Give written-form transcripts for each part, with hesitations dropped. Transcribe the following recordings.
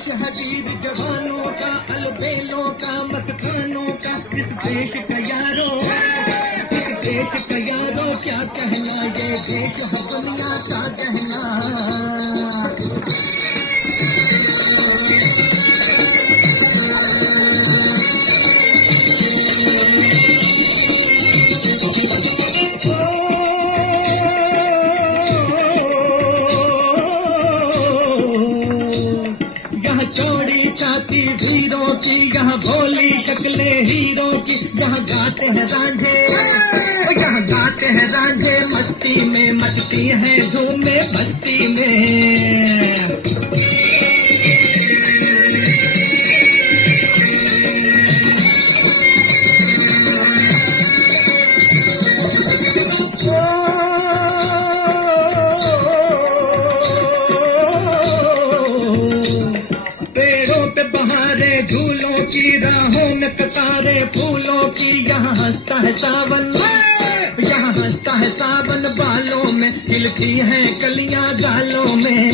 देश है वीर जवानों का, अलबेलों का, मस्तानों का। इस देश का यारो, इस देश का यारो क्या कहना, ये देश है दुनिया का गहना। चौड़ी छाती वीरों की, यहाँ भोली शक्लें हीरों की। यहाँ गाते हैं रांझे, यहाँ गाते हैं रांझे मस्ती में, मचती हैं धूमें बस्ती में। झूलों की राहों में कतारे फूलों की, यहाँ हंसता है सावन, यहाँ हंसता है सावन। बालों में खिलती हैं कलियां गालों में।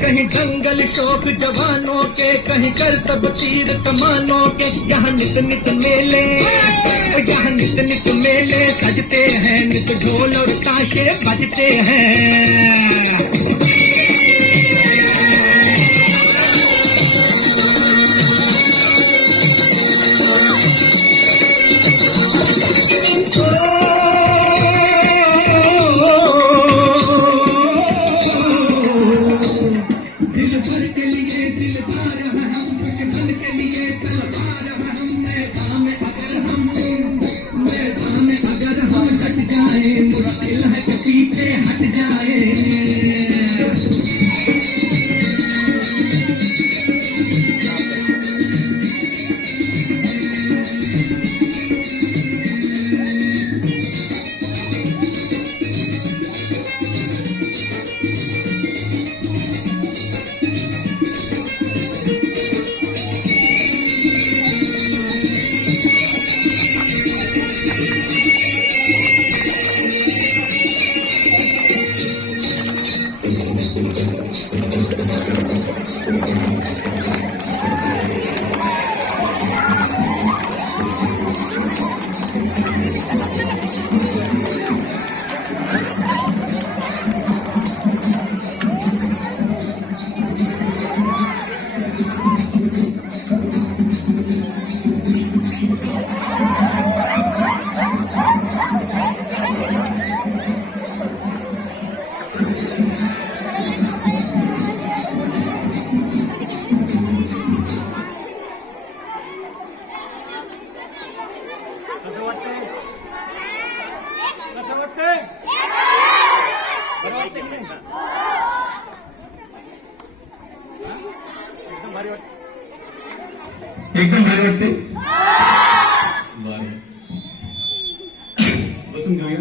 कहीं दंगल शौक जवानों के, कहीं करतब तीर कमानों के। यहाँ नित नित मेले, यहाँ नित नित मेले सजते हैं, नित ढोल और ताशे बजते हैं। मुश्किल है कि पीछे हट जाए। एकदम भारी वाटते. बसून घेऊया.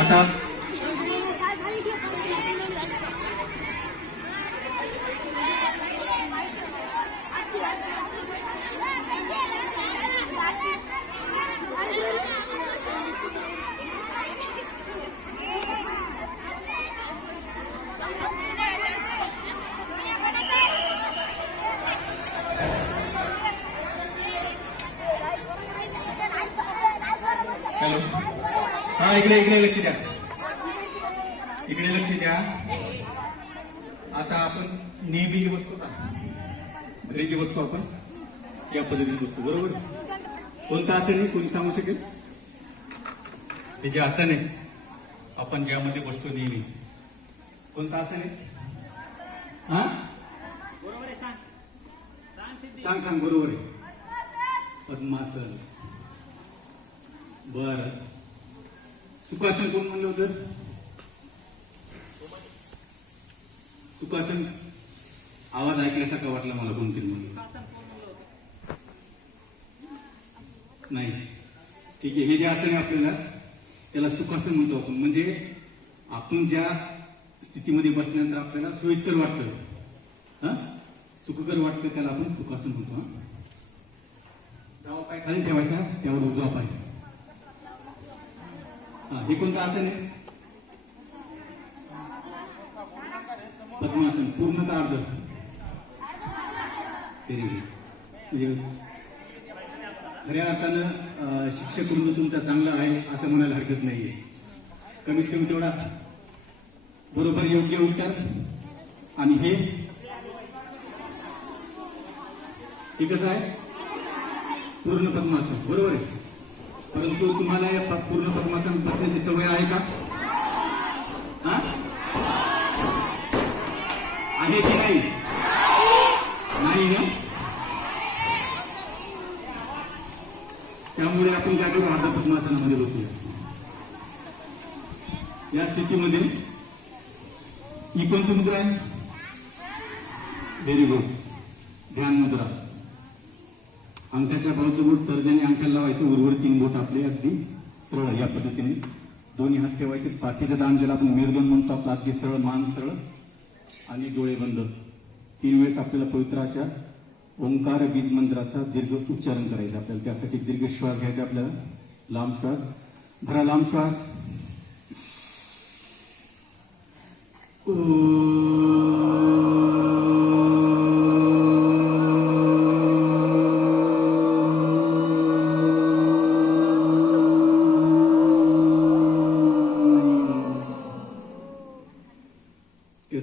आता हॅलो. हा इकडे इकडे लक्ष द्या. इकडे लक्ष द्या. आता आपण नेहमी जी बसतो ना, घरी जी बसतो आपण या पद्धतीने बसतो, बरोबर. कोणतं आसन आहे कोणी सांगू शकेल? हे जे आसन आहे आपण ज्यामध्ये बसतो नेहमी, कोणतं आसन आहे? हा सांग सांग. बरोबर आहे, पद्मासन. बर. सुखासन कोण म्हणलं होतं? सुखासन आवाज ऐकल्यासारखा वाटला मला कोणतरी म्हणून. नाही ठीक आहे. हे जे आसन आहे आपल्याला त्याला सुखासन म्हणतो आपण. म्हणजे आपण ज्या स्थितीमध्ये बसल्यानंतर आपल्याला सोयीस्कर वाटतं, हा सुखकर वाटतं, त्याला आपण सुखासन म्हणतो. डावा पाय खाली ठेवायचा, त्यावर उजवा पाय. हा हे कोणतं आसन आहे? पद्मासन. पूर्ण का अर्ध? म्हणजे खऱ्या अर्थानं शिक्षक वृंद तुमचा चांगला आहे असं म्हणायला हरकत नाहीये. कमीत कमी तेवढा बरोबर योग्य उत्तर. आणि हे कसं आहे? पूर्ण पद्मासन. बरोबर आहे. परंतु तुम्हाला या पूर्ण पद्मासन बसण्याची सवय आहे का? हा आहे की नाही? नाही ना? त्यामुळे आपण काय करू? अर्ध पद्मासनामध्ये बसूया. या स्थितीमध्ये ही कोणती मुद्रा आहे? Very good. ध्यान मुद्रा. अंगठ्याच्या बाजूचं बोट तर्जनी अंगठ्याला लावायचं, उर्वरित 3 बोट आपले अगदी सरळ या पद्धतीने दोन्ही हात ठेवायचे. पाठीचं दान ज्याला आपण मेरुदंड म्हणतो आपला, अगदी सरळ, मान सरळ आणि डोळे बंद. 3 वेळेस आपल्याला पवित्र अशा ओंकार बीज मंत्राचा दीर्घ उच्चारण करायचं आपल्याला. त्यासाठी दीर्घ श्वास घ्यायचा आपल्याला. लांब श्वास धरा. लांब श्वास.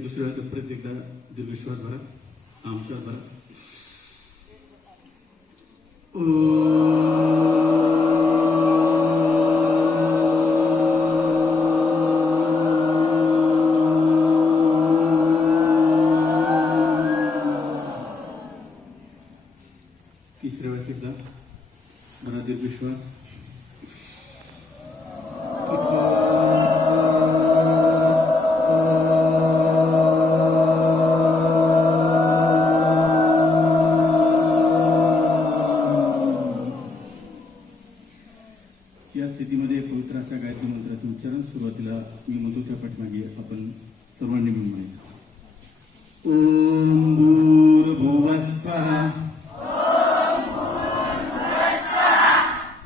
दुसऱ्या हातात परत एकदा दीर्घ श्वास भरा. लांब श्वास भरा. तिसऱ्या वेळेस एकदा बरा दीर्घ श्वास. या स्थितीमध्ये पवित्र अशा गायत्री मंत्राचे उच्चारण सुरुवातीला मी म्हणतो त्या पाठीमागे आपण सर्वांनी मिळून म्हणायचं. ओम भूर्भुवस्वः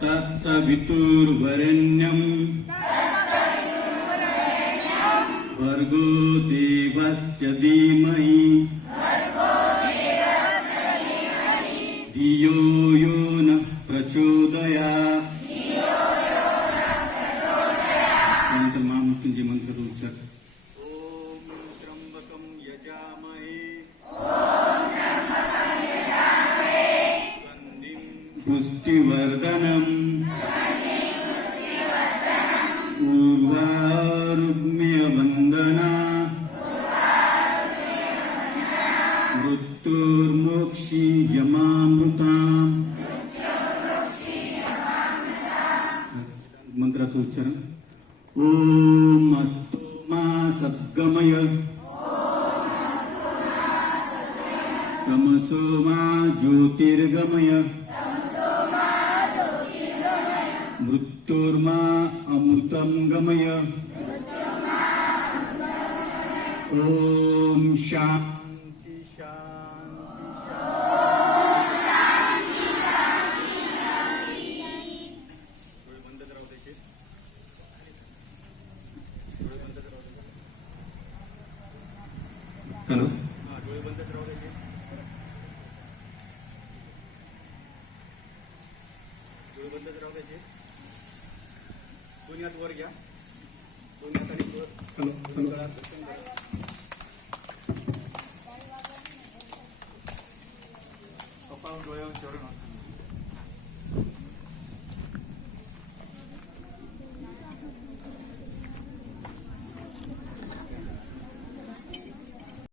तत्सवितुर्वरेण्यं भर्गो देवस्य धीमहि धियो यो नः प्रचोदयात्. त्यानंतर महामृत्युंजय मंत्राचा उच्चार. ओम त्र्यंबकं यजामहे पुष्टिवर्धनम् उर्वारुग्म्यवन्दना मृत्युर्मोक्षी यमामृताम्. मंत्राचं उच्चारण. ओम अस्तु मा सद्गमय तमसो मा ज्योतिर्गमय मृत्युर्मा अमृतं गमय. ओम शांती शांती शांती. डोळे बंद करावं त्याचे. हॅलो. डोळे बंद करावं त्याचे. डोळे बंद करावं त्याचे. दोन्ही हात वर घ्या. दोन्ही हाताने वर. हॅलो.